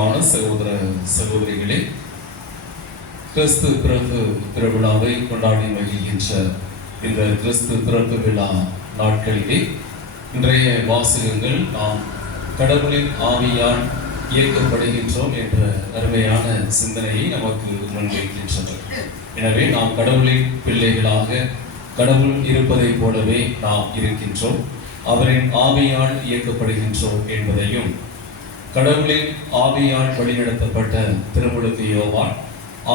பிரியமான சகோதர சகோதரிகளே, கிறிஸ்து பிறப்பு திருவிழாவை கொண்டாடி மகிழ்கின்ற இந்த கிறிஸ்து பிறப்பு விழா நாட்களிலே இன்றைய வாசகங்கள் நாம் கடவுளின் ஆவியால் இயக்கப்படுகின்றோம் என்ற அருமையான சிந்தனையை நமக்கு முன்வைக்கின்றது. எனவே நாம் கடவுளின் பிள்ளைகளாக கடவுள் இருப்பதை போலவே நாம் இருக்கின்றோம், அவரின் ஆவியால் இயக்கப்படுகின்றோம் என்பதையும், கடவுளின் ஆவியால் வழிநடத்தப்பட்ட திருமுழுக்கு யோவான்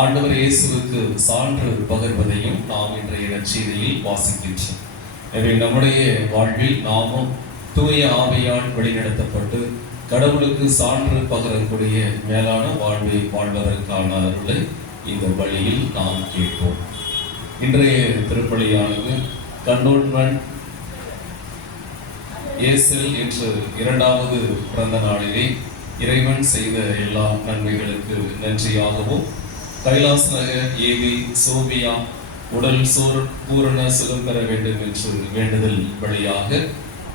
ஆண்டவர் இயேசுவுக்கு சான்று பகர்வதையும் நாம் இன்றைய நற்செய்தியில் வாசிக்கின்றோம். எனவே நம்முடைய வாழ்வில் நாமும் தூய ஆவியால் வழிநடத்தப்பட்டு கடவுளுக்கு சான்று பகரக்கூடிய மேலான வாழ்வை வாழ்வதற்கான அருளை இந்த வழியில் நாம் கேட்போம். இன்றைய திருப்பலியானது கண்டோன்மெண்ட் ஏசல் என்று 2வது பிறந்த நாளிலே இறைவன் செய்த எல்லா நன்மைகளுக்கு நன்றியாகவும், கைலாஸ் நகர் ஏவி சோபியா உடல் பூரண சுகம் பெற வேண்டும் என்று வேண்டுதல் வழியாக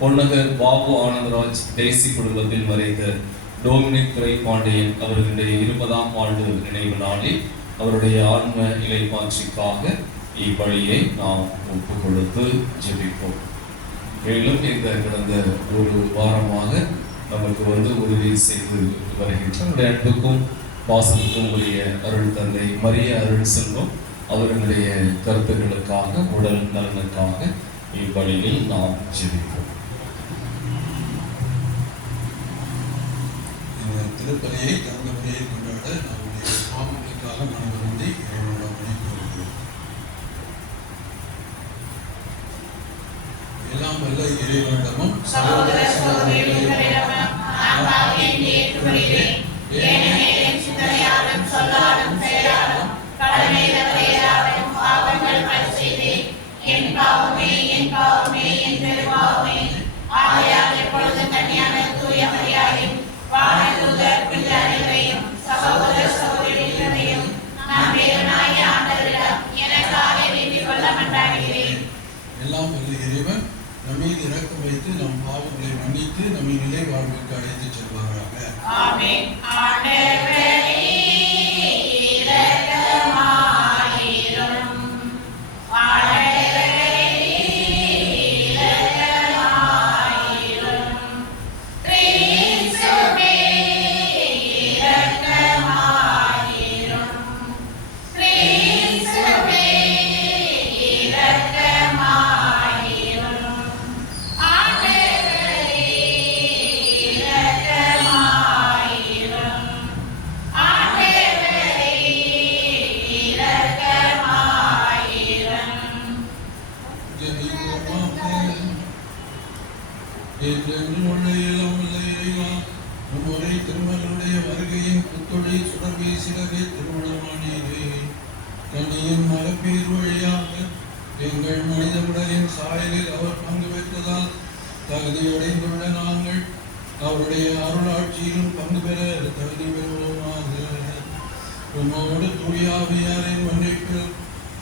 பொன்னகர் பாபு ஆனந்தராஜ் தேசி குடும்பத்தில் மறைந்த டோமினிக் துரை பாண்டியன் அவர்களுடைய 20ஆம் ஆண்டு நினைவு நாளில் அவருடைய ஆன்ம இலைப்பாட்சிக்காக இவ்வழியை நாம் ஒப்பு கொடுத்து ஜெபிப்போம். மேலும் இந்த கடந்த ஒரு வாரமாக நமக்கு உதவி செய்து வருகின்ற அன்புக்கும் பாசத்துக்கும் உரிய அருள் தந்தை மரிய அருள் செல்வம் அவர்களுடைய கருத்துக்களுக்காக, உடல் நலனுக்காக இவ்வழியில் நாம் ஜெபிப்போம். இந்த திருப்பலியை தகுந்த முறையை கொண்டாட நம்முடைய பாவங்களுக்காக மனவருந்தி இறைவனோட மன்னிப்பு. எல்லாம் வல்ல இறைவனிடமும் சகோதர சகோதரிகளிடமும் நான் பாவியை ஏற்றுக்கொள்கிறேன். ஏனெனில் சிந்தனையாலும் சொல்லாலும் செயலாலும் கடமை தவறியதாலும் பாவங்கள் பல செய்தேன். என் பாவமே என் பாவமே என் பெரும்பாவமே. ஆகையால் எப்பொழுதும் கன்னியான தூய மரியாதையும் வானதூதர் புனித அனைவரையும் சகோதர சகோதரிகளையும் நான் வேதனாகிய ஆண்டவரிடம் எனக்காக வேண்டிக் கொள்ள மன்றாடுகிறேன். எல்லாம் வல்ல இறைவன் நம்மீது இரக்கம் வைத்து நம் பாவங்களை மன்னித்து நம்மை நிலை வாழ்வுக்கு அழைத்து செல்வாராக. ஆமென். ஆண்டவரே திருமகளுடைய வருகையின் புத்தொழி சுடர்வி சிலரே திருமணமானீரே. கண்ணியின் மரப்பேர் வழியாக எங்கள் மனித உடலின் சாயலில் அவர் பங்கு பெற்றதால் தகுதியடைந்துள்ள நாங்கள் அவருடைய அருளாட்சியிலும் பங்கு பெற தகுதி பெறுவோமாக. உம்மோடு தூயாவியாரின் மன்னிப்பில்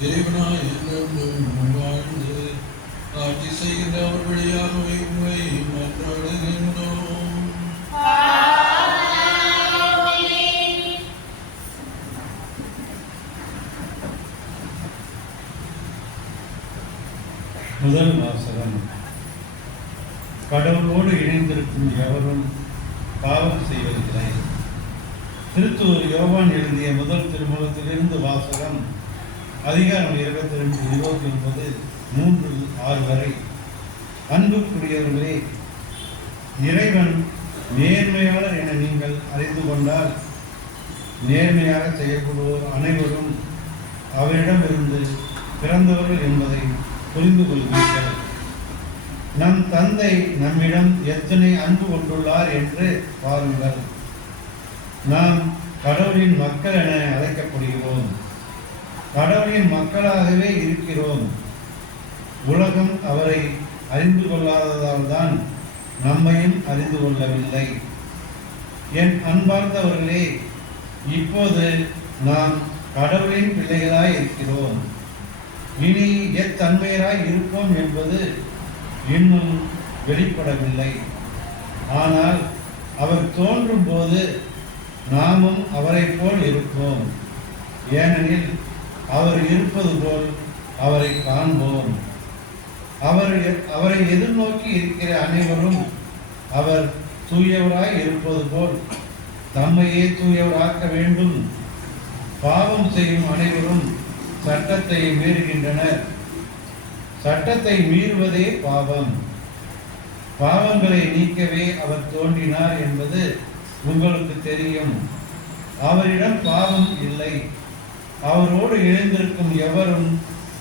இறைவனாய் என்றும் வாழ்ந்து ஆட்சி செய்கின்ற அவர் வழியாக உண்மை மன்றாடுகின்றோம். முதல் வாசகம். கடவுளோடு இணைந்திருக்கும் எவரும் பாவம் செய்வதில்லை. திருத்தூர் யோவான் எழுதிய முதல் திருமுகத்திலிருந்து வாசகம். அதிகாரம் 22, 29, 3-6 வரை. அன்புக்குரியவர்களே, இறைவன் நேர்மையாளர் என நீங்கள் அறிந்து கொண்டால் நேர்மையாக செய்யப்படுவோர் அனைவரும் அவரிடமிருந்து பிறந்தவர்கள் என்பதை புரிந்து கொள்வீர்கள். நம் தந்தை நம்மிடம் எத்தனை அன்பு கொண்டுள்ளார் என்று பாருங்கள். நாம் கடவுளின் மக்கள் என அழைக்கப்படுகிறோம். கடவுளின் மக்களாகவே இருக்கிறோம். உலகம் அவரை அறிந்து கொள்ளாததால் தான் நம்மையும் அறிந்து கொள்ளவில்லை. என் அன்பார்ந்தவர்களே, இப்போது நாம் கடவுளின் பிள்ளைகளாய் இருக்கிறோம். இனி எத்தன்மையராய் இருப்போம் என்பது இன்னும் வெளிப்படவில்லை. ஆனால் அவர் தோன்றும் போது நாமும் அவரைப் போல் இருப்போம். ஏனெனில் அவர் இருப்பது போல் அவரை காண்போம். அவரை எதிர்நோக்கி இருக்கிற அனைவரும் அவர் தூயவராய் இருப்பது போல் தம்மையே தூயவராக்க வேண்டும். பாவம் செய்யும் அனைவரும் சட்டத்தை மீறுகின்றனர். சட்டத்தை மீறுவதே பாவம். பாவங்களை நீக்கவே அவர் தோன்றினார் என்பது உங்களுக்கு தெரியும். அவரிடம் பாவம் இல்லை. அவரோடு எழுந்திருக்கும் எவரும்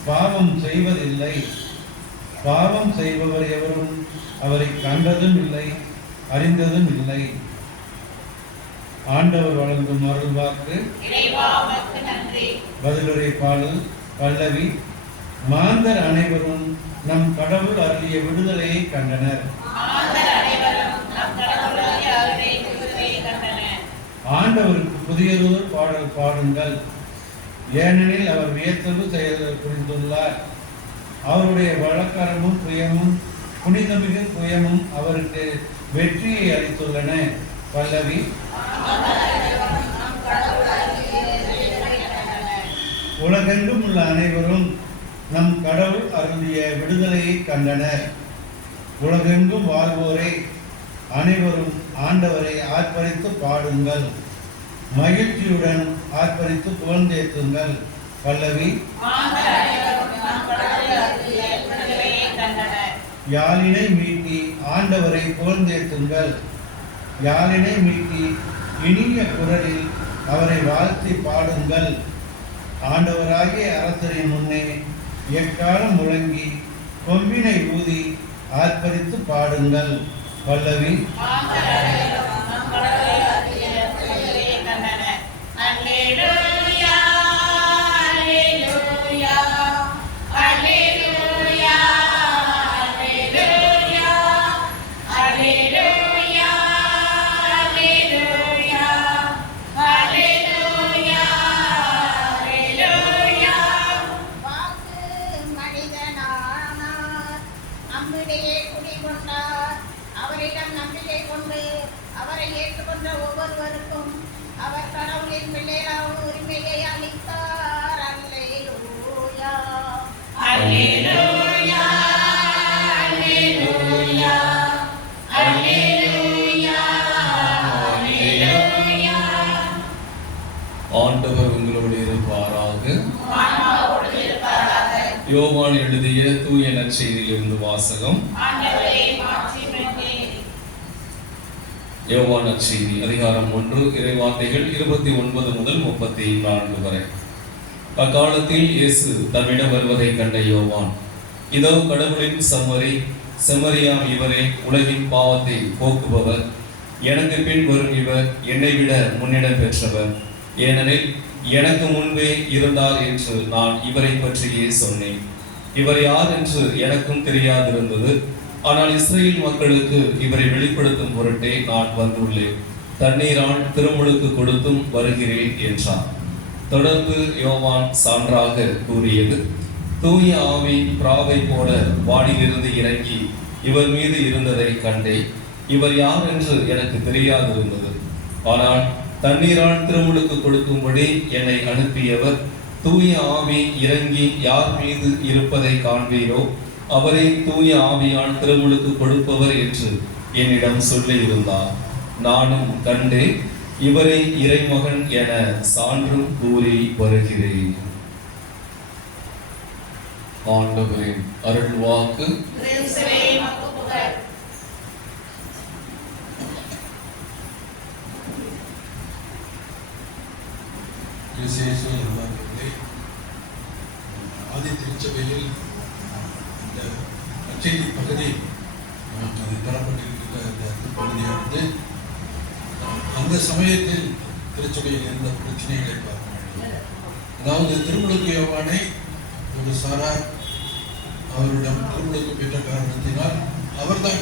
பாவம் செய்வதில்லை. பாவம் செய்பவர் எவரும் அவரை கண்டதும் இல்லை, அறிந்ததும் இல்லை. ஆண்டவர் வழங்கும் அருள்வாக்கு. பதிலுரை பாடல் பல்லவி. மாந்தர் அனைவரும் நம் கடவுள் அருளிய விடுதலையை கண்டனர். ஆண்டவருக்கு புதியதொரு பாடல் பாடுங்கள், ஏனெனில் அவர் வியத்தகு செயல்கள் புரிந்துள்ளார். அவருடைய வழக்கரமும் புயமும் புனிதமிகு புயமும் அவருக்கு வெற்றியை அளித்துள்ளன. பல்லவி. உலகெங்கும் உள்ள அனைவரும் நம் கடவுள் அருளிய விடுதலையை கண்டனர். உலகெங்கும் வாழ்வோரை அனைவரும் ஆண்டவரை ஆர்ப்பரித்து பாடுங்கள், மகிழ்ச்சியுடன் ஆர்ப்பரித்து புகழ்ந்தேத்துங்கள். பல்லவி. யாழினை மீட்டி ஆண்டவரை புகழ்ந்தேத்துங்கள். யாழினை மீட்டி இனிய குரலில் அவரை வாழ்த்தி பாடுங்கள். ஆண்டவராகிய அரசரின் முன்னே எக்காலம் முழங்கி கொம்பினை ஊதி ஆர்ப்பரித்து பாடுங்கள். பல்லவி. அவரிடம் நம்பிக்கை கொண்டு அவரை ஏற்றுக்கொண்ட ஒவ்வொருவருக்கும் அவர் கடவுளின் பிள்ளைகளாக உரிமையை அளித்தார். அல்லேலூயா, அல்லேலூயா, அல்லேலூயா, அல்லேலூயா, அல்லேலூயா. ஆண்டவர் உங்களோடு இருப்பாராக. யோவான் எழுதிய தூய நற்செய்தியிலிருந்து வாசகம். யோவான் நற்செய்தி அதிகாரம் 1 இறைவார்த்தைகள் 29 முதல் 34 வரை. அக்காலத்தில் இயேசு தம்மிடம் வருவதை கண்ட யோவான், இதோ கடவுளின் செம்மறியா இவரே, உலகின் பாவத்தை போக்குபவர். எனக்கு பின் வரும் இவர் என்னை விட முன்னிடம் பெற்றவர், ஏனெனில் எனக்கு முன்பே இருந்தார் என்று நான் இவரை பற்றியே சொன்னேன். இவர் யார் என்று எனக்கும் தெரியாதிருந்தது. ஆனால் இஸ்ரேல் மக்களுக்கு இவரை வெளிப்படுத்தும் பொருட்டே நான் வந்துள்ளேன். தண்ணீரால் திருமுழுக்கு கொடுத்தும் வருகிறேன் என்றார். தொடர்ந்து யோவான் சான்றாக கூறியது, தூய ஆவி பிராவை போல வானிலிருந்து இறங்கி இவர் மீது இருந்ததை கண்டேன். இவர் யார் என்று எனக்கு தெரியாதிருந்தது. ஆனால் தண்ணீரால் திருமுழுக்கு கொடுக்கும்படி என்னை அனுப்பியவர், தூய ஆவி இறங்கி யார் மீது இருப்பதை காண்பீரோ அவரை தூய ஆவியால் திருமுழுக்கு கொடுப்பவர் என்று என்னிடம் சொல்லியிருந்தார். நானும் கண்டே இவரை இறைமகன் என சான்றும் கூறி வருகிறேன். ஆண்டவரின் அருள்வாக்கு. ஆதி திருச்சபையில் இந்த நற்செய்தி பகுதி நமக்கு அது தரப்பட்டிருக்கிற இந்த பகுதியானது அந்த சமயத்தில் திருச்சபையில் இருந்த பிரச்சனைகளை பார்க்க வேண்டும். அதாவது திருமுழுக்கு யோவானை ஒரு சாரார் அவரிடம் திருமுழுக்கு பெற்ற காரணத்தினால் அவர்தான்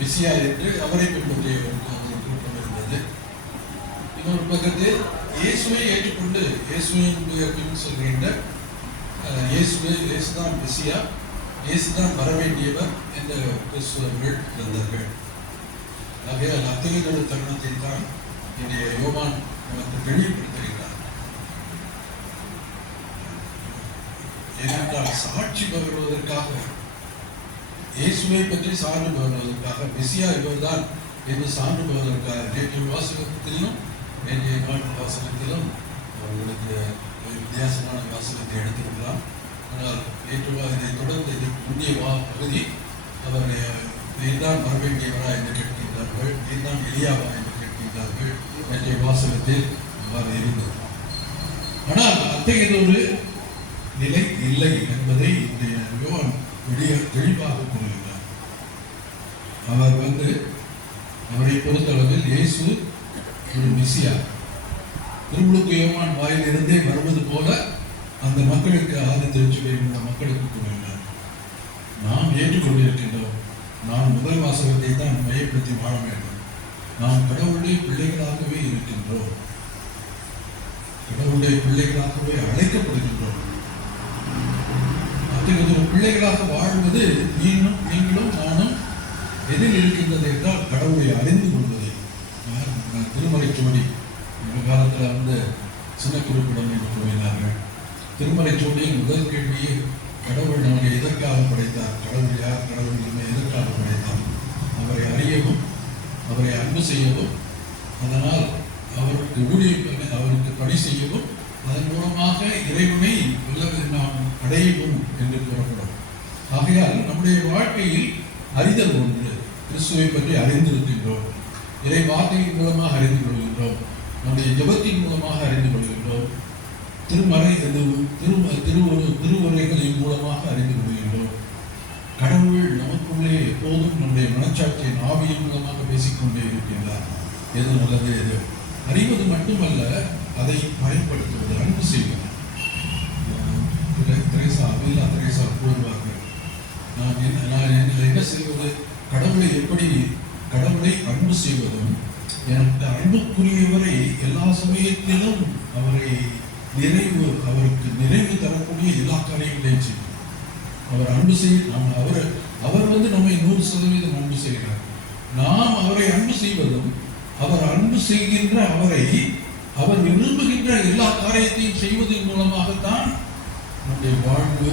மெசியா என்று அவரை பின்பற்றியவருக்கு அவர் கூட்டம் இருந்தது. இன்னொரு பக்கத்தில் இயேசுவை ஏற்றுக்கொண்டு இயேசுவின் பின் சொல்கின்ற இயேசுதான் மெசியா, இயேசுதான் வரவேண்டியவர் என்ற கிறிஸ்துவர்கள் இருந்தார்கள். ஆகையால் அத்தகைய ஒரு தருணத்தை தான் இன்றைய யோவான் நமக்கு தெளிவுபடுத்துகிறார். ஏனென்றால் சாட்சி பகர்வதற்காக, இயேசுவை பற்றி சான்று பகர்வதற்காக, மெசியா இவர்தான் என்று சான்று பகர்வதற்காக நேற்று வாசகத்திலும் நேற்றைய நாள் வாசகத்திலும் அவர்களுக்கு வித்தியாசமான வாசகத்தை எடுத்துக்கொள்ளலாம். ஆனால் நேற்று இதை தொடர்ந்து இதற்கு முந்தைய பகுதி அவருடைய நீர்தான் வரவேண்டியவரா என்று கேட்கின்றார்கள், நீர்தான் எலியாவா என்று கேட்கின்றார்கள். நேற்றைய வாசகத்தில் அவ்வாறு இருந்தது. ஆனால் அத்தகையதொரு நிலை இல்லை என்பதை இன்றைய யோவான் தெளிவாக கூறுகிறார். அவரை பொறுத்தளவில் இயேசு ஒரு மெசியா, திருமுழுக்கு யோவான் வாயிலிருந்தே வருவது போல அந்த மக்களுக்கு ஆதி திருச்சபையில் உள்ள மக்களுக்கு கூறுகிறார். நாம் ஏற்றுக்கொண்டிருக்கின்றோம். நாம் முதல் வாசகத்தை தான் மையப்படுத்தி வாழ வேண்டும். நாம் கடவுளுடைய பிள்ளைகளாகவே இருக்கின்றோம். கடவுளுடைய பிள்ளைகளாகவே அழைக்கப்படுகின்றோம். அத்தகைய பிள்ளைகளாக வாழ்வது நீங்களும் நானும் எதில் இருக்கின்றது என்றால் கடவுளை அறிந்து கொள்வதை. திருமலை சோடி இந்த காலத்தில் சின்ன குறிப்பிடம் என்று கூறினார்கள். திருமலை சோடியின் முதல் கேள்வியே கடவுள் நம்மை எதற்காக படைத்தார், கடவுள் யார், கடவுள் நம்மை எதற்காக படைத்தார், அவரை அறியவும் அவரை அன்பு செய்யவும், அதனால் அவருக்கு ஊழியம் பண்ண, அவருக்கு பணி செய்யவும், அதன் மூலமாக இறைவனை நாம் அடையவும் என்று கூறப்படும். ஆகையால் நம்முடைய வாழ்க்கையில் அறிதல் ஒன்று. கிறிஸ்துவை பற்றி அறிந்திருக்கின்றோம், இறை வார்த்தையின் மூலமாக அறிந்து கொள்கின்றோம், நம்முடைய ஜெபத்தின் மூலமாக அறிந்து கொள்கின்றோம், திருவுரைகளின் மூலமாக அறிந்து கொள்கின்றோம். கடவுள் நமக்குள்ளே எப்போதும் நம்முடைய மனச்சாட்சியின் ஆவியின் மூலமாக பேசிக்கொண்டே இருக்கின்றார். எது நல்லது, எது அறிவது மட்டுமல்ல, அதை பயன்படுத்துவது, அன்பு செய்வது. திரேசா கூறுவார்கள், நான் என்ன செய்வது, கடவுளை அன்பு செய்வதும், எனக்கு அன்புக்குரியவரை எல்லா சமயத்திலும் அவருக்கு நிறைவு தரக்கூடிய எல்லா காரியங்களையும் செய்யும். அவர் அன்பு செய்ய அவர் நம்மை 100% அன்பு செய்கிறார். நாம் அவரை அன்பு செய்வதும், அவர் அன்பு செய்கின்ற அவர் விரும்புகின்ற எல்லா காரியத்தையும் செய்வதன் மூலமாகத்தான் நம்முடைய வாழ்வு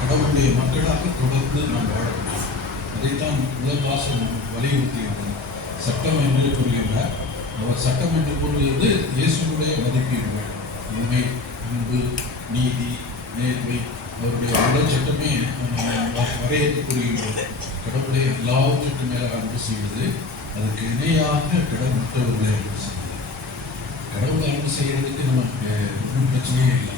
கடவுளுடைய மக்களாக தொடர்ந்து நாம் வாழ முடியும். அதைத்தான் முதல் வாசகம் வலியுறுத்துகிறது. சட்டம் என்று கூறுகின்றார். அவர் சட்டம் என்று கூறுவது இயேசுடைய மதிப்பீடுகள், உண்மை, அன்பு, நீதி, நேர்மை, அவருடைய முதல் சட்டமே வரையறுத்து கூறுகின்றது. கடவுளை எல்லாவற்றுக்கும் மேலாக அன்பு செய்வது, அதுக்கு இணையாக மற்றவர்களை அன்பு செய்வது. கடவுளை அன்பு செய்யறதுக்கு நமக்கு ஒன்றும் பிரச்சனையே இல்லை.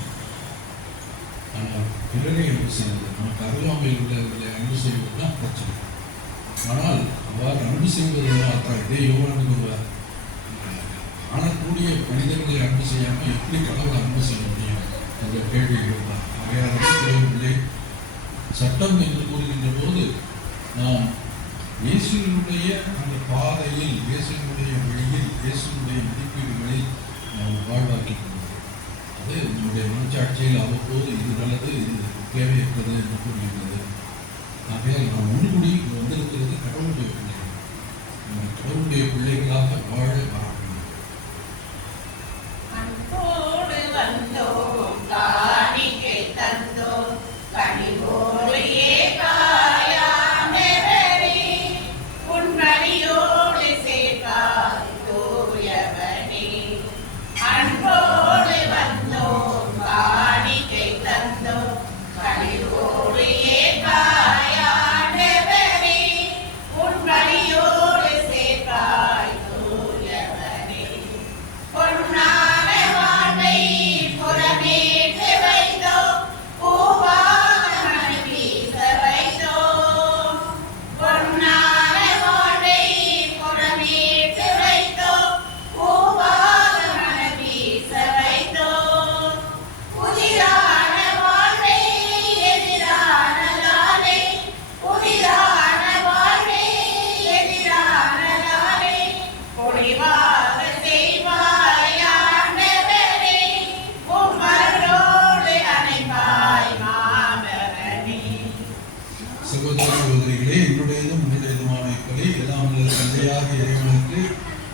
ஆனால் பிறரை அன்பு செய்வது, நமக்கு அருகாமையில் உள்ளவர்களை அன்பு செய்வது தான் பிரச்சனை. ஆனால் அவ்வாறு அன்பு செய்வதெல்லாம் இதே யோவான் கூறுவார், காணக்கூடிய மனிதர்களை அன்பு செய்யாமல் எப்படி கடவுளை அன்பு செய்ய முடியும் என்ற கேள்வி இருந்தார். அவையாளர்களே, சட்டம் என்று கூறுகின்ற போது நாம் இயேசுவினுடைய அந்த பாதையில், இயேசுவினுடைய வழியில், இயேசுவினுடைய மதிப்பீடுகளில் நாம் வாழ்வாக்கிக் கொள்வது. அது நம்முடைய மனச்சாட்சியில் அவ்வப்போது இது நல்லது, இது தேவையற்றது என்று கூறுகின்றது. ஆகையால் நாம் ஒன்று கூடி வந்திருக்கிறது கடவுளுடைய பிள்ளைகள். கடவுளுடைய பிள்ளைகளாக வாழ வரணும்.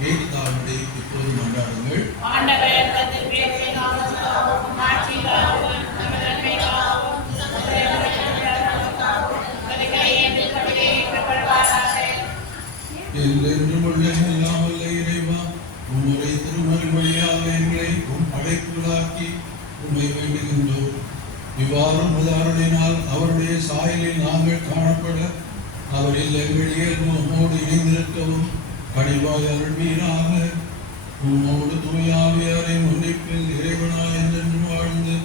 ஏகதாவுடைய இப்போது மன்றாடுங்கள். ஆண்டவர் தமது பேரைக்காகவும் ஆட்சிக்காகவும் நமது நன்மைக்காகவும் என்றுமுள்ள எல்லாம் வல்ல இறைவா, உம்முடைய திருமறை வழியாக எங்களை உம் படைப்புகளாக்கி உம்மை வேண்டுகின்றோம். இவ்வாறு உதாரணினால் அவருடைய சாயலில் நாங்கள் காணப்பட அவரில் எங்கள் இயல்பு உம்மோடு இணைந்திருக்கவும் கனிவாய் அருள்வீராக. உம்மோடு தூயாவியாரை ஒன்றிப்பில் இறைவனாய் என்றென்றும் வாழ்ந்து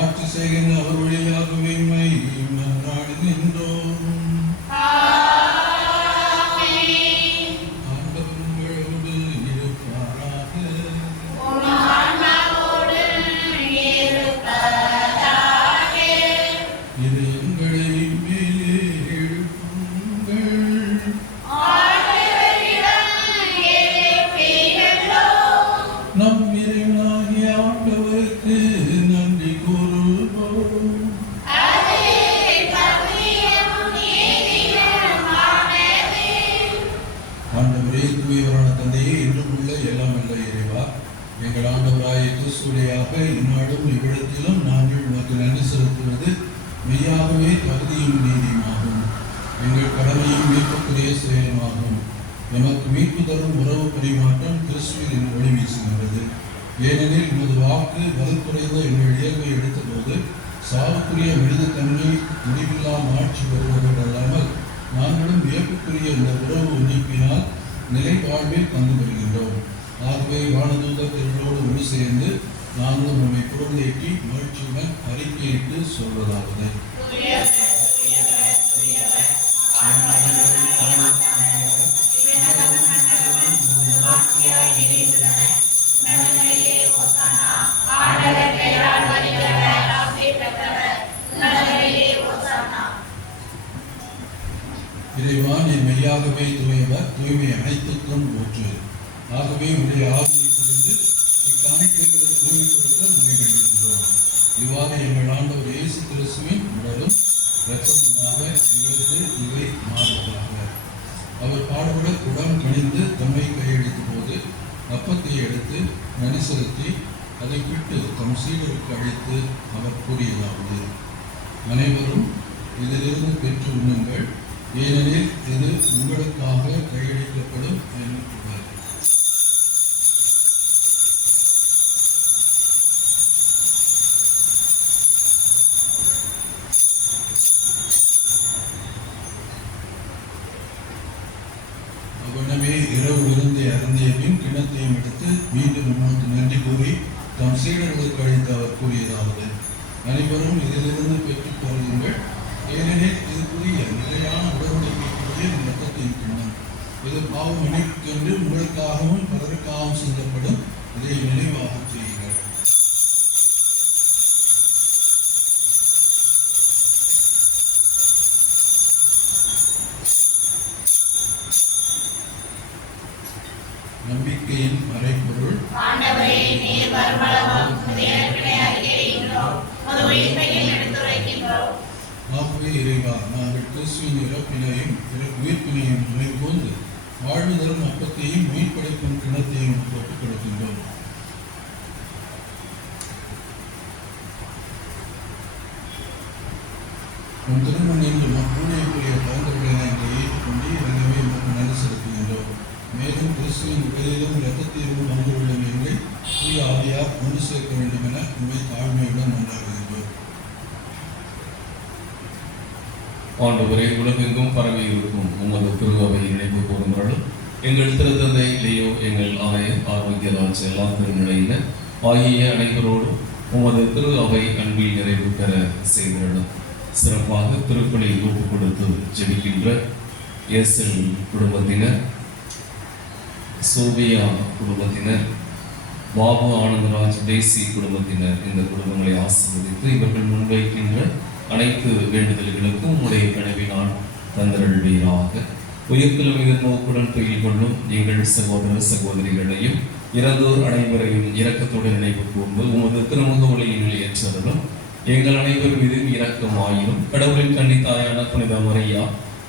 ஆட்சி செய்கின்ற அவர் வழியாகவே உம்மை மன்றாடுகின்றோம். நம் இறைவனாகிய ஆண்டவருக்கு நன்றி கூறுவோம். ஆண்டவரே, தூயவரான தந்தையே, என்றும் உள்ள எல்லாம் அல்ல இறைவா, எங்கள் ஆண்டவராய கிறிஸ்துவையாக இந்நாளும் இவ்விடத்திலும் நாங்கள் உனக்கு நன்றி செலுத்துவது மெய்யாகவே தகுதியும் நீதியுமாகும். எங்கள் கடமையும் மீட்புக்குரிய செயலுமாகும். எமக்கு மீட்பு தரும் உறவு பரிமாற்றம் கிறிஸ்துவின் ஒளி வீசுகின்றது. ஏனெனில் உமது வாக்கு வலுக்குறைந்த எங்கள் இயல்பை எடுத்தபோது சாவுக்குரிய மனிதத்தன்மை முடிவில்லா ஆட்சி வருவதோடு அல்லாமல் நாங்களும் வியப்புக்குரிய இந்த உறவு ஒன்றிப்பினால் நிலை வாழ்வில் பங்கு பெறுகின்றோம். ஆகவே வானதூதர் திரளோடு ஒன்று சேர்ந்து நாங்களும் நம்மை புறந்தேற்றி மகிழ்ச்சியுடன் அறிக்கையிட்டு சொல்வதாவது: இறைவா, நீ மெய்யாகவே தூயவர், தூய்மை அனைத்துக்கும் ஊற்று. ஆகவே உடைய ஆவியை பொழிந்து இக்காணிக்கைகளை தூய்மைப்படுத்த முனைகின்றோம். இவ்வாறு எங்கள் ஆண்டவர் இயேசு கிறிஸ்துவின் உடலும் இரத்தமுமாக எங்களுக்கு இவை மாறுவதாக. அவர் பாடுபட குடம் கணிந்து தம்மை கையெடுத்த போது அப்பத்தை எடுத்து நன்றி செலுத்தி அதை விட்டு தம் சீடருக்கு அழைத்து அவர் கூறியதாவது: அனைவரும் இதிலிருந்து பெற்று உண்ணுங்கள், ஏனெனில் இது உங்களுக்காக கையளிக்கப்படும் என்று கூறார். அவ்வளவே இரவு விருந்தை அருந்திய பின் கிணத்தையும் எடுத்து மீண்டும் உமக்கு நன்றி கூறி தம் சீடர்களுக்கு அழைத்து அவர் கூறியதாவது: அனைவரும் இதிலிருந்து பெற்றுக் கொள்ளுங்கள், ஏனெனில் இது புதிய நிலையான உடன்படிக்கைக்குரிய இரத்தத்தின் கிண்ணம். இது பாவ மன்னிப்புக்கென்று உங்களுக்காகவும் பலருக்காகவும் சிந்தப்படும். இதை நினைவாக செய்யுங்கள். நம்பிக்கையின் மறைபொருள்: ஆண்டவரே, நீர் வருமளவும் உமது இறப்பினை அறிக்கையிடுகின்றோம், உமது உயிர்ப்பையும் எடுத்துரைக்கின்றோம். ஆகவே இறைவா, நாங்கள் கிறிஸ்துவின் இறப்பினையும் உயிர்ப்பினையும் நினைவுகூர்ந்து வாழ்வு தரும் அப்பத்தையும் உயிர் படைக்கும் கிணத்தையும் ஒப்புக் கொடுக்கின்றோம். உன் திருமணம் என்று மக்களுடைய பலன்களை நாங்கள் ஏற்றுக்கொண்டு எனவே உமக்கு நன்றி செலுத்துகின்றோம். மேலும் கிறிஸ்துவின் உடலிலும் இரத்தத்திலும் பங்கு உள்ள எங்களை தூய ஆவியார் ஒன்று சேர்க்க வேண்டும் என உண்மை தாழ்மையுடன் மன்றாடுகின்றோம். ஆண்டவரே, உலகெங்கும் பரவி இருக்கும் உமது திருவை நினைவு கூறுகிறார்கள். எங்கள் திருத்தந்தை லியோ, எங்கள் ஆயர் ஆரோக்கியராஜ் எல்லா திருநிலையினர் ஆகிய அனைவரோடும் உமது திரு அவை அன்பில் நிறைவு பெற செய்திருந்தோம். சிறப்பாக திருப்பலியில் ஒப்புக் கொடுத்து ஜெபிக்கின்ற எஸ்எல் குடும்பத்தினர், சோபியா குடும்பத்தினர், பாபு ஆனந்தராஜ் தேசி குடும்பத்தினர், இந்த குடும்பங்களை ஆசீர்வதித்து இவர்கள் முன்வைக்கின்ற அனைத்து வேண்டுதல்களுக்கும் உடைய கனவினால் தந்தருள்வீராக. உயிர்ப்பில் மிக நோக்குடன் துயில் கொள்ளும் எங்கள் சகோதர சகோதரிகளையும் இறந்தோர் அனைவரையும் இரக்கத்துடன் நினைவு கூர்ந்து உமது திருமுக ஒளியில் ஏற்றவர்களும் எங்கள் அனைவர் மீதும் இரக்கமாயிரும். கடவுளின் கன்னித்தாயான புனித மரியா,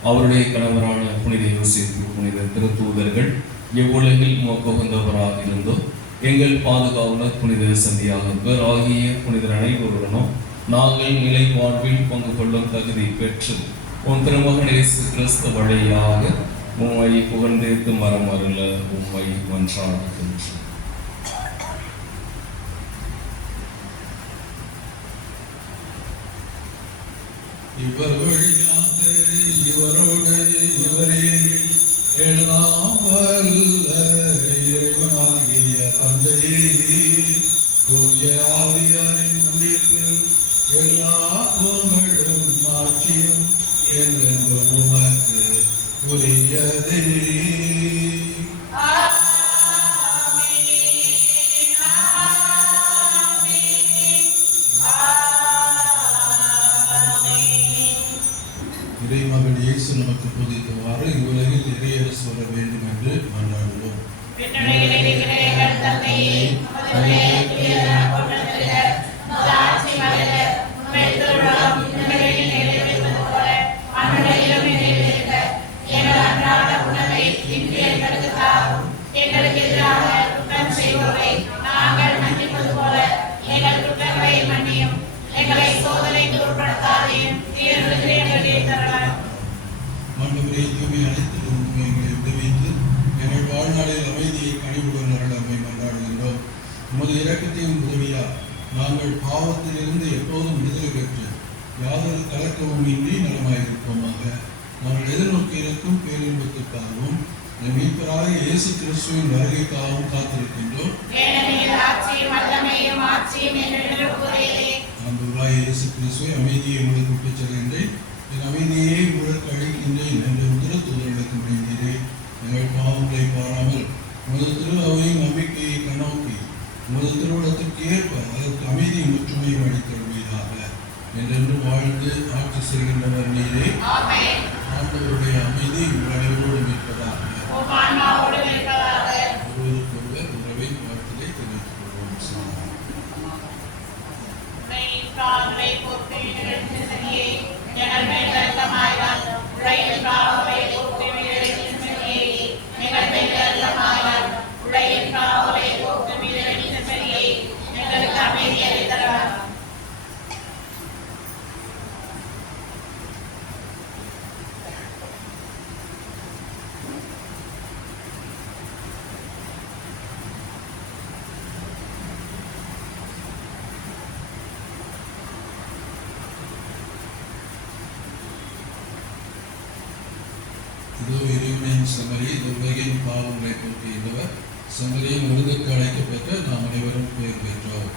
அவருடைய கணவரான புனித யோசேப்பு, புனித திருத்தூதர்கள், இவ்வுலகில் உகந்தவராக இருந்தோம். எங்கள் பாதுகாவலர் புனித சந்தியாகவர் ஆகிய புனிதர் அனைவருடனும் நாங்கள் நிலை வாழ்வில் பங்கு கொள்ளும் தகுதி பெற்று உன் திருமகன் இயேசு கிறிஸ்து வழியாக உம்மை புகழ்ந்தேத்து மரம் அருள உம்மை ஒன்றாடுகின்றோம். இவர் வழியாக இவரோடு இவரே எல்லாம் வல்ல இறைவனாகிய தந்தையே, தூய ஆவியாரின் ஒன்றிப்பில் எல்லா புகழும் ஆட்சியும் என்றென்றும் உமக்கு உரியதே. இறைமகன் இயேசு நமக்கு போதித்தவாறு இவ்வுலகில் இறையரசு வர வேண்டும் என்று மன்றாடுவோம். எங்களுக்கு எதிராக குற்றம் செய்வோரை நாங்கள் மன்னிப்பது போல எங்கள் குற்றங்களை மன்னியும். எங்களை சோதனைக்கு உட்படுத்தாதையும் தீர்விலிருந்து எங்களை தரலாம். ஆண்டவரே, தூய்மை அனைத்திலும் எங்களை விடுவித்து எங்கள் வாழ்நாளில் அமைதியை கனிவுடன் அருளமை மன்றாடுகின்றோம். உமது இரக்கத்தையும் உதவியா நாங்கள் பாவத்திலிருந்து எப்போதும் விடுதலை பெற்று யாதொரு கலக்கமும் இன்றி நலமாயிருப்போமாக. நாங்கள் எதிர்நோக்கி இருக்கும் பேரின்பத்துக்காகவும் என் மீட்பராகிய இயேசு கிறிஸ்துவின் வருகைக்காகவும் காத்திருக்கின்றோம். ஆண்டவராகிய இயேசு கிறிஸ்துவை அமைதியை உங்களுக்கு விட்டுச் செல்கின்றேன், என் அமைதியை உங்களுக்கு அளிக்கின்றேன் என்று முதல் தூதர்களுக்கு முடிந்தீரே. எங்கள் பாவங்களை பாராமல் உமது திரு அவையின் நம்பிக்கையை கண்ணோக்கி உமது திருவுளத்திற்கு ஏற்ப அதற்கு அமைதியும் ஒற்றுமையும் அளித்தருவீராக. என்றென்று வாழ்ந்து ஆட்சி செய்கின்றனர் நீரே. ஆண்டவருடைய அமைதி உங்கள் அனைவரோடு இருப்பதாக. ஒருவருக்கொருவர் உறவின் வாழ்த்துதை தெரிவித்துக் கொள்வோம். இதோ இறைவனின் செம்மறி, இது உலகின் பாவங்களை போக்கியவர். செம்மறியின் விருதுக்கு அழைக்கப்பட்ட நாம் அனைவரும் பெயர் பெற்றோம்.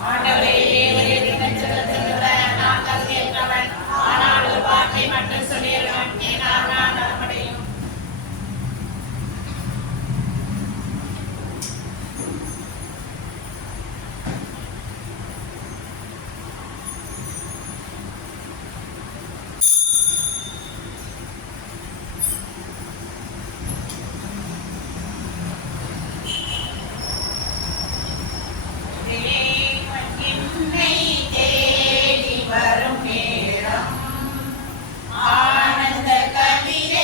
ஆனந்த கவிதை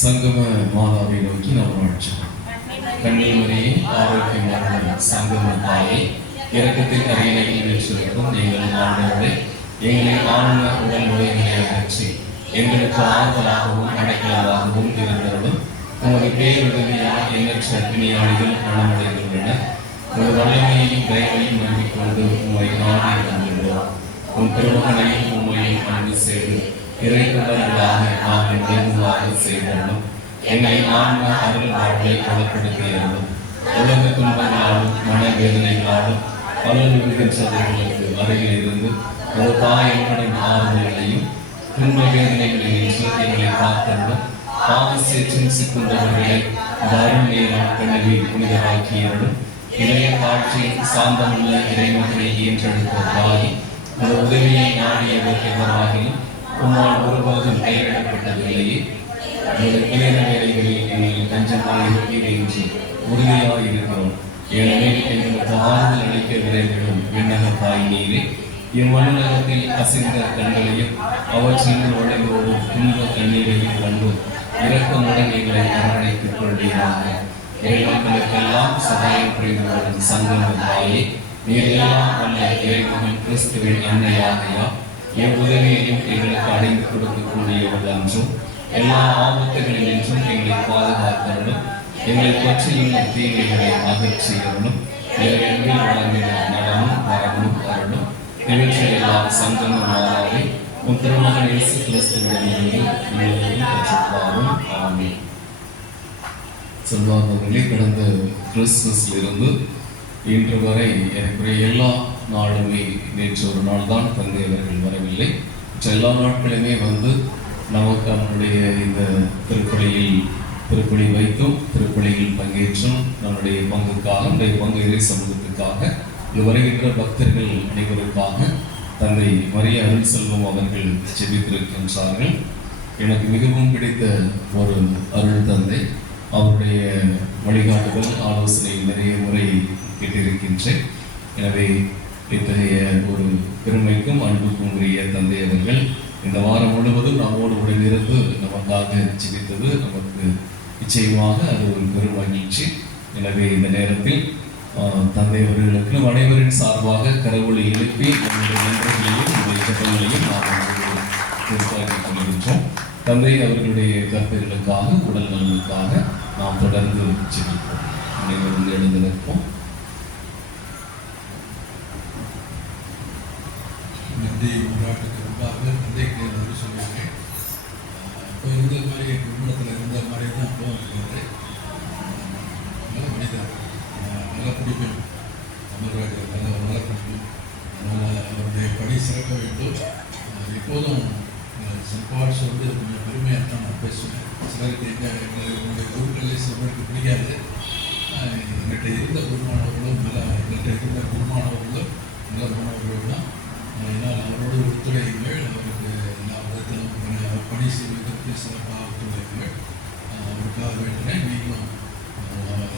சங்கம மாதாவை நோக்கி நாம் வாழ்ச்சோம். கன்னிமரியே, ஆரோக்கியமான சங்கம தாயே, இரக்கத்தின் அரியணையில் வீற்றிருக்கும் எங்கள் ஆண்டவரே, எங்களை ஆன்ம உடல் நோய்களை அகற்றி எங்களுக்கு ஆறுதலாகவும் அடைக்கலமாகவும் இருந்தவர்களும் உமது பேருதவியால் எண்ணற்ற பிணியாளிகள் நலமடைந்துள்ளனர். உமது வல்லமையையும் தயவையும் நம்பிக்கொண்டு உம்மை நாடி வந்துள்ளோம். உன் திருமகனையும் உண்மையும் அன்பு செய்து இறைத்தவர்களாக நாங்கள் நெருங்குவாக செய்தோம். எங்களை ஆன்ம அருள் வாழ்வை பலப்படுத்தியதும் உலக துன்பங்களாலும் மனவேதனைகளாலும் பலனுகின்றவர்களுக்கு அருகில் இருந்து ஒரு தாய் எங்களின் ஆறுதல்களையும் துன்ப வேதனைகளில் நின்று எங்களை காத்தருளும். பாவசேற்றின் சிக்குண்டவர்களை அருள் நேரம் கண்ணவி புனிதராக்கியவர்களும் இளைய காட்சியில் சாந்தமுள்ள இறைமகனை ஈன்றெடுத்த தாய் அந்த உதவியை நாடியவர் எவராகிலும் உம்மால் ஒருபோதும் கைவிடப்பட்டதில்லையே. உங்களுடைய துயர வேலைகளில் எங்கள் தஞ்சமாக இருக்கிறீர்கள் என்று உறுதியாக இருக்கிறோம். ஏனெனில் எங்களுக்கு ஆறுதல் அளிக்க விரைவிடும் விண்ணக தாய் நீரே, இம்மண்ணுலகத்தில் அசைந்த கண்களையும் அவற்றில் நுழைந்தோடும் துன்ப கண்ணீரையும் கண்டு இரக்கமுடன் எங்களை அரவணைத்துக் கொள்வீராக. இறைமக்களுக்கெல்லாம் சகாயம் புரிந்து வரும் சங்கம தாயே, நீர் எல்லாம் வல்ல இறைமகன் கிறிஸ்துவின் அன்னையாகையா எவ்வுதவியையும் எங்களுக்கு அடைந்து கொடுக்கக்கூடியவர்கள் என்றும் எல்லா ஆபத்துகளினின்றும் எங்களை பாதுகாத்தவர்களும் எங்களை பற்றியுள்ள தீமைகளை அகற்றியவர்களும் எங்கள் வழங்கின நலமும் வரமும் அருளும் இவற்றையெல்லாம் சங்கம மாதாவை உன் திருமகன் இயேசு கிறிஸ்துவிடமிருந்து எங்களுக்கு பெற்றுள்ளாரும். ஆமென். சொல்வார்களே, கடந்த கிறிஸ்துமஸ்ல இருந்து இன்று வரை எனக்குரிய எல்லா நாளுமே நேற்று ஒரு நாள் தான் தந்தை அவர்கள் வரவில்லை. எல்லா நாட்களுமே வந்து நமக்கு அவனுடைய இந்த திருப்பலி வைத்தும் திருப்பலியில் பங்கேற்றும் நம்முடைய பங்குக்காக நம்முடைய பங்கு இறை சமூகத்துக்காக வருகின்ற பக்தர்கள் அனைவருக்காக தந்தை மரிய அருள் செல்வம் அவர்கள் ஜெபித்திருக்கின்றார்கள். எனக்கு மிகவும் பிடித்த ஒரு அருள் தந்தை. அவருடைய வழிகாட்டுதல் ஆலோசனை நிறைய முறை கேட்டிருக்கின்றேன். எனவே இத்தகைய ஒரு பெருமைக்கும் அன்புக்கும் உரிய தந்தை அவர்கள் இந்த வாரம் முழுவதும் நம்மோடு உடனிருந்து நமக்காக ஜெபித்தது நமக்கு நிச்சயமாக அது ஒரு பெரும் மகிழ்ச்சி. எனவே இந்த நேரத்தில் தந்தை அவர்களுக்கு அனைவரின் சார்பாக கரவொலி எழுப்பி நம்முடைய நண்பர்களையும் நம்முடைய ஜபங்களையும் நாம் குறிப்பாக்கிக் கொள்கின்றோம். தந்தை அவர்களுடைய கருத்துகளுக்காக உடல் நலனுக்காக நாம் தொடர்ந்து ஜெபிப்போம். அனைவரும் எழுந்து நிற்போம். நன்றி போராட்டத்துக்கு முன்பாக தந்தைக்கு நன்றி சொல்லுவாங்க. இப்போ இருந்த மாதிரி குடும்பத்தில் இருந்த மாதிரி தான் அப்போ இருக்காரு. நல்ல மனிதர், நல்ல பிடிக்கும் அமர்வாஜர், நல்ல பிடிக்கும். அதனால் அவருடைய பணி சிறக்க வேண்டும். எப்போதும் சம்பாட்ஸ் வந்து கொஞ்சம் பெருமையாக தான் நான் பேசுவேன். சிலருக்கு எங்களுடைய குருக்களே சிலருக்கு பிடிக்காது. எங்கள்கிட்ட இருந்த குருமானவர்களும் எங்கள்கிட்ட இருந்த குருமானவர்களும் நல்ல மாணவர்கள் தான். அதனால் அவரோடு ஒத்துழையுங்கள். அவருக்கு எல்லா விதத்திலும் பணி செய்வதற்கு சிறப்பாக ஒத்துழையுங்கள். அவருக்காக வேண்டினேன். நீங்களும்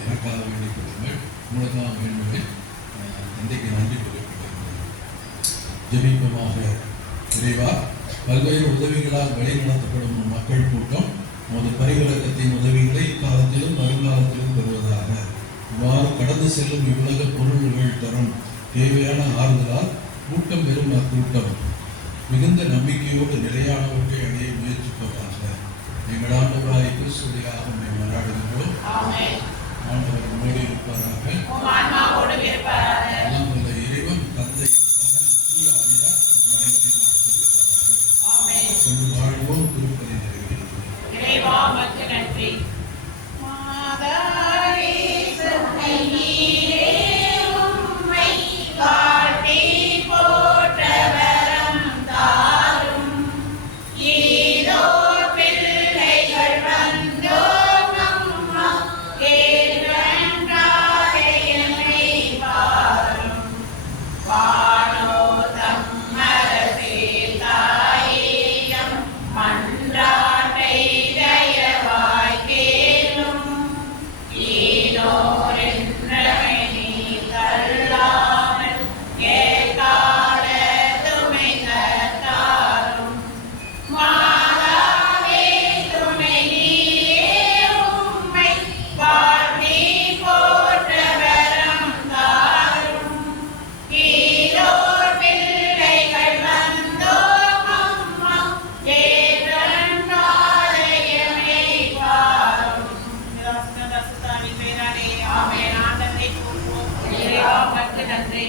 எனக்காக வேண்டிக் கொள்ளுங்கள். உங்களுக்காக வேண்டுமே தந்தைக்கு நன்றி கூறிக்கொள்கிறேன். ஜெபிப்பமாக. இறைவா, பல்வேறு உதவிகளால் வழிநடத்தப்படும் மக்கள் கூட்டம் உமது பரிவிலக்கத்தின் உதவிகளை இக்காலத்திலும் வருங்காலத்திலும் பெறுவதாக. இவ்வாறு கடந்து செல்லும் இவ்வுலக பொருள்கள் தரும் தேவையான ஆறுதலால் கூட்டம் பெறும் அக்கூட்டம் மிகுந்த நம்பிக்கையோடு நிலையானவற்றை அடைய முயற்சிப்பதாக. எங்கள் ஆண்டவராய் கிறிஸ்துவியாக உம்மை மன்றாடுகின்றோம். ஆண்டவர் உம்மோடு இருப்பாராக. எல்லாம் வல்ல இறைவன் தந்தை மகன் தூய ஆவியார் நம் அனைவரையும் ஆசீர்வதிப்பாராக. சென்று வாழ்வோம். திருப்பலி நிறைவேறுகிறது. பிள்ளைகள் வந்தோ நம்ம கேள்வன் நன்றி.